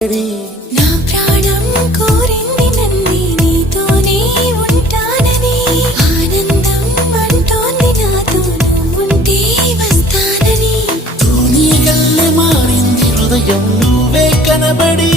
నా ప్రాణం కోరింది నన్ను నీతోనే ఉంటానని ఆనందం అంటోంది నాతో నువ్వుంటే వస్తానని తూనీగల్లె మారింది హృదయం నువ్వే కనబడి